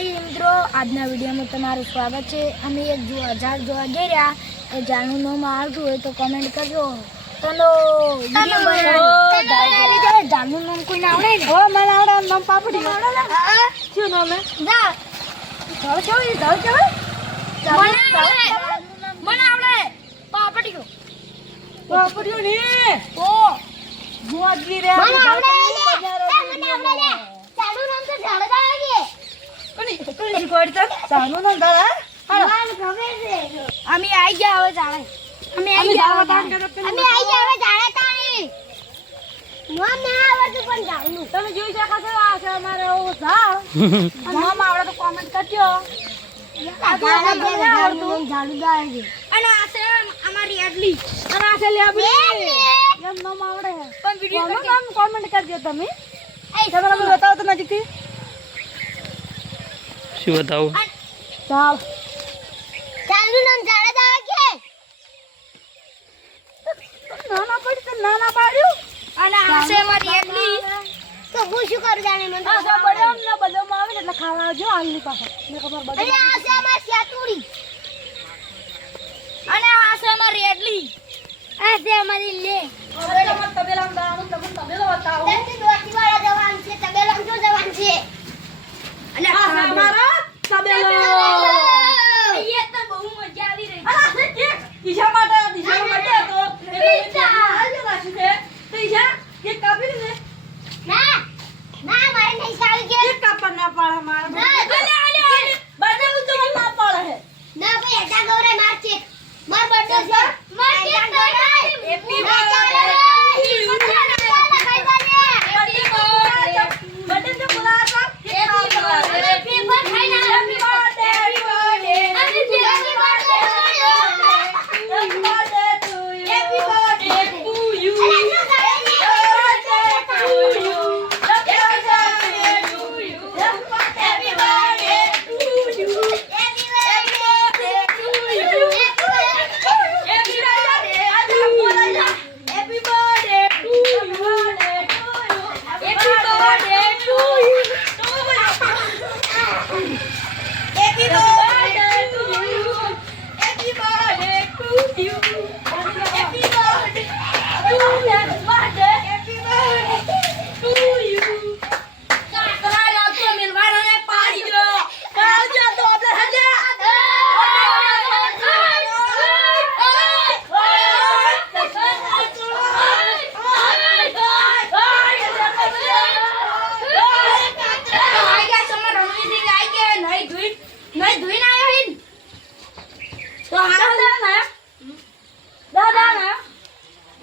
માતાજી મિત્રો આજના વિડીયોમાં તમારું સ્વાગત છે. અમે એક ઝાડ જોવા જઈ રહ્યા એ ઝાડનું નામ આવતું હોય તો કમેન્ટ કરજો. ચલો ઝાડનું નામ કોઈને આવડે હો મને આવડે નામ પાપડી શું નામ જા ઝાડ કેવું? ઝાડ કેવું? મને આવડે. પાપડીઓ પાપડીઓ. ને ઓ. જોવા જઈ રહ્યા મને આવડે કોની કોની શીખવાડી તને સાનું નામ દાદા અમે આઈ ગયા હવે જાણે. અમે આઈ ગયા હવે અમે આઈ ગયા હવે જાણે તાણી. નામ ના આવડતું પણ જાણનું તમે જોઈ શકો છો આ છે અમારે ઓ ઝાડ આ આવડે તો કોમેન્ટ કરજો. પણ કોમેન્ટ કરજો. તમે. તમે બતાવો તો નજીકથી શું બતાવું. ચાલ. ચાલનું નામ જાણે આવે કે? નાના પડી તો નાના પાડ્યું. અને આ છે મારી એકલી તો હું શું કરું જાણે મને આ જો બદામ ને માં આવે એટલે ખાવા આવજો આલની પાસે. મને ખબર અને અરે આ છે અમારી સાતુડી અને આ છે અમારી આટલી આ છે અમારી લે. હવે તમે તબેલામાં દાવાનું તમે તબેલો બતાવો. ત્યાંથી દોસ્તીવાળા જવાન છે તબેલામાં જો જવાન છે? અને આ છે અમારો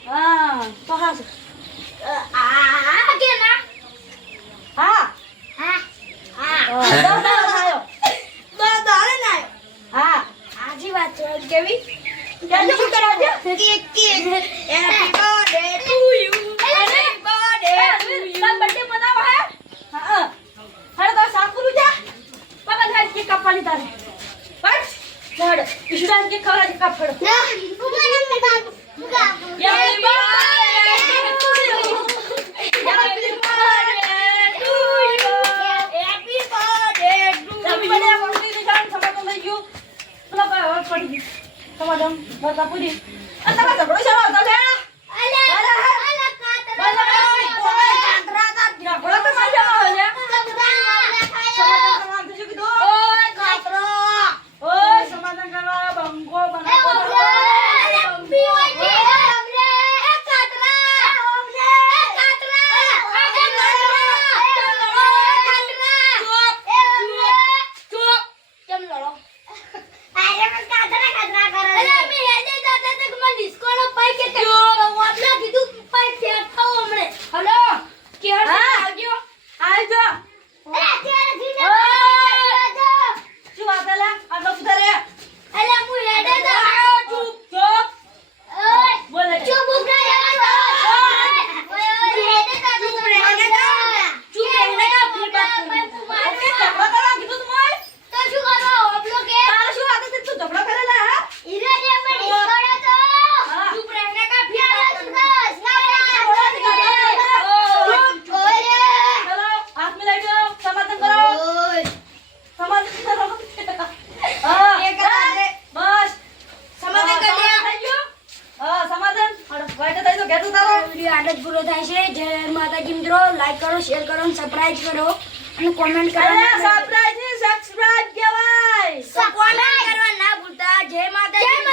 હા તો હા હા યુ હેપી બર્થડે મોટી નિશાન સમાતો થઈ ગયું પેલા ભાઈ હવે પડી ગયું સમાધાન બતા પૂરી બાલાજી મિત્રો લાઈક કરો શેર કરો અને સબસ્ક્રાઇબ કરો. અને કોમેન્ટ કરો. સબસ્ક્રાઇબ ને સબસ્ક્રાઇબ કહેવાય. કોમેન્ટ કરવા ના ભૂલતા. જય માતાજી.